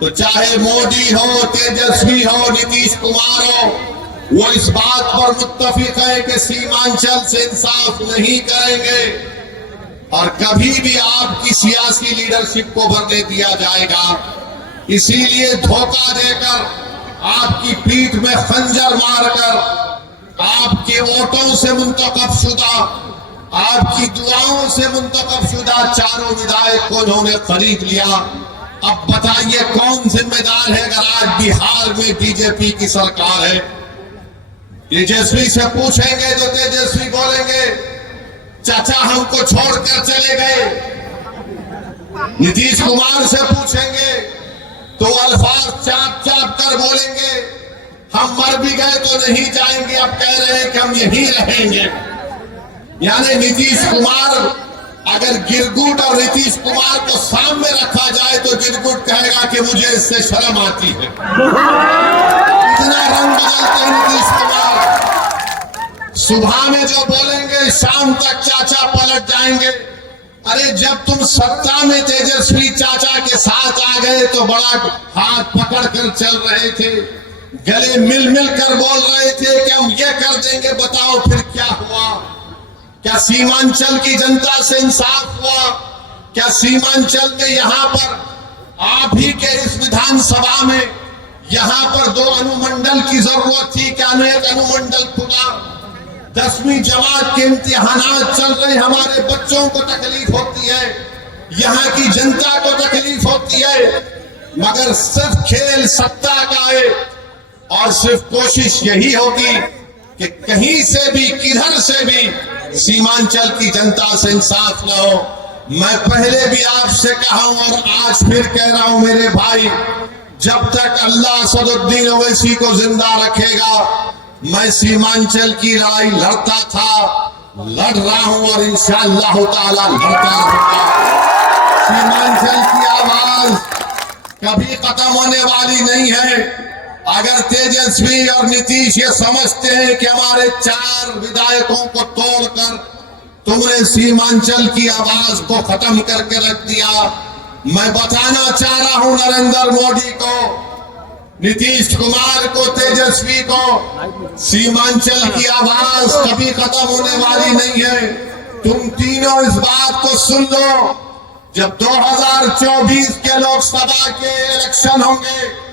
तो चाहे मोदी हो, तेजस्वी हो, नीतीश कुमार हो, वो इस बात पर मुत्तफिक है कि सीमांचल से इंसाफ नहीं करेंगे और कभी भी आपकी सियासी लीडरशिप को भरने दिया जाएगा। इसीलिए धोखा देकर, आपकी पीठ में खंजर मारकर, आपके वोटों से मुंतखब शुदा, आपकी दुआओं से मुंतखब शुदा चारों विधायक को उन्होंने खरीद लिया। अब बताइए कौन जिम्मेदार है अगर आज बिहार में बीजेपी की सरकार है? तेजस्वी से पूछेंगे तो तेजस्वी बोलेंगे चाचा हमको छोड़कर चले गए। नीतीश कुमार से पूछेंगे तो अल्फाज चाप चाप कर बोलेंगे हम मर भी गए तो नहीं जाएंगे, अब कह रहे हैं कि हम यहीं रहेंगे। यानी नीतीश कुमार, अगर गिरगुट और नीतीश कुमार को सामने रखा जाए तो गिरगुट कहेगा कि मुझे इससे शर्म आती है। इतना रंग बदलते हैं नीतीश कुमार। सुबह में जो बोलेंगे शाम तक चाचा पलट जाएंगे। अरे जब तुम सत्ता में तेजस्वी चाचा के साथ आ गए तो बड़ा हाथ पकड़ कर चल रहे थे, गले मिल मिल कर बोल रहे थे कि हम ये कर देंगे। बताओ फिर क्या हुआ? क्या सीमांचल की जनता से इंसाफ हुआ? क्या सीमांचल में यहाँ पर आप ही के इस विधानसभा में यहाँ पर 2 अनुमंडल की जरूरत थी? क्या अनेक अनुमंडल खुला? 10वीं जमात के इम्तिहानात चल रहे, हमारे बच्चों को तकलीफ होती है, यहाँ की जनता को तकलीफ होती है, मगर सिर्फ खेल सत्ता का है और सिर्फ कोशिश यही होगी कि कहीं से भी, किधर से भी सीमांचल की जनता से इंसाफ न हो। मैं पहले भी आपसे कहा हूं और आज फिर कह रहा हूं मेरे भाई, जब तक अल्लाह असदुद्दीन ओवैसी को जिंदा रखेगा मैं सीमांचल की लड़ाई लड़ता था, लड़ रहा हूं और इंशाअल्लाह ताला लड़ता रहूंगा। सीमांचल की आवाज कभी खत्म होने वाली नहीं है। अगर तेजस्वी और नीतीश ये समझते हैं कि हमारे 4 विधायकों को तोड़कर तुमने सीमांचल की आवाज को खत्म करके रख दिया, मैं बताना चाह रहा हूं नरेंद्र मोदी को, नीतीश कुमार को, तेजस्वी को, सीमांचल की आवाज कभी खत्म होने वाली नहीं है। तुम तीनों इस बात को सुन लो, जब 2024 के लोकसभा के इलेक्शन होंगे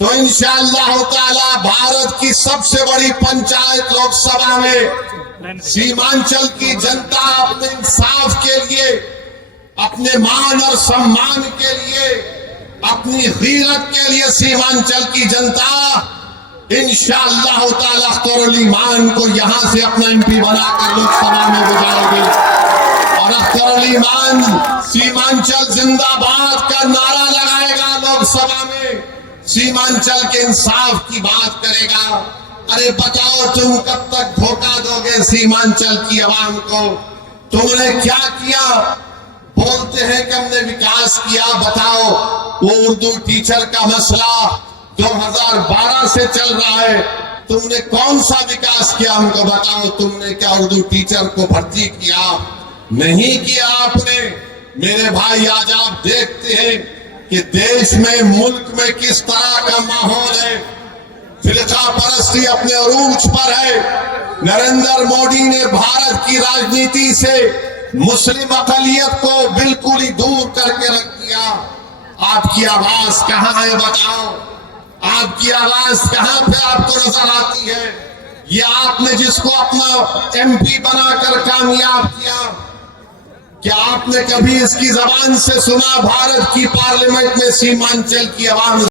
तो इंशाअल्लाह ताला भारत की सबसे बड़ी पंचायत लोकसभा में सीमांचल की जनता अपने इंसाफ के लिए, अपने मान और सम्मान के लिए, अपनी गीरत के लिए सीमांचल की जनता इंशाअल्लाह ताला अख्तरुल ईमान को यहां से अपना एमपी बनाकर लोकसभा में बुलाएगी और अख्तरुल ईमान सीमांचल जिंदाबाद का नारा लगाएगा, लोकसभा में सीमांचल के इंसाफ की बात करेगा। अरे बताओ तुम कब तक धोखा दोगे सीमांचल की आवाम को? तुमने क्या किया? बोलते हैं कि हमने विकास किया। बताओ वो उर्दू टीचर का मसला 2012 से चल रहा है, तुमने कौन सा विकास किया हमको बताओ। तुमने क्या उर्दू टीचर को भर्ती किया? नहीं किया आपने। मेरे भाई आज आप देखते हैं कि देश में, मुल्क में किस तरह का माहौल है। फिरका परस्ती अपने अरूज पर है। नरेंद्र मोदी ने भारत की राजनीति से मुस्लिम अकलियत को बिल्कुल ही दूर करके रख दिया। आपकी आवाज कहां है बताओ? आपकी आवाज कहां पे आपको नजर आती है? ये आपने जिसको अपना एमपी बनाकर कामयाब किया, क्या आपने कभी इसकी जबान से सुना भारत की पार्लियामेंट में सीमांचल की आवाम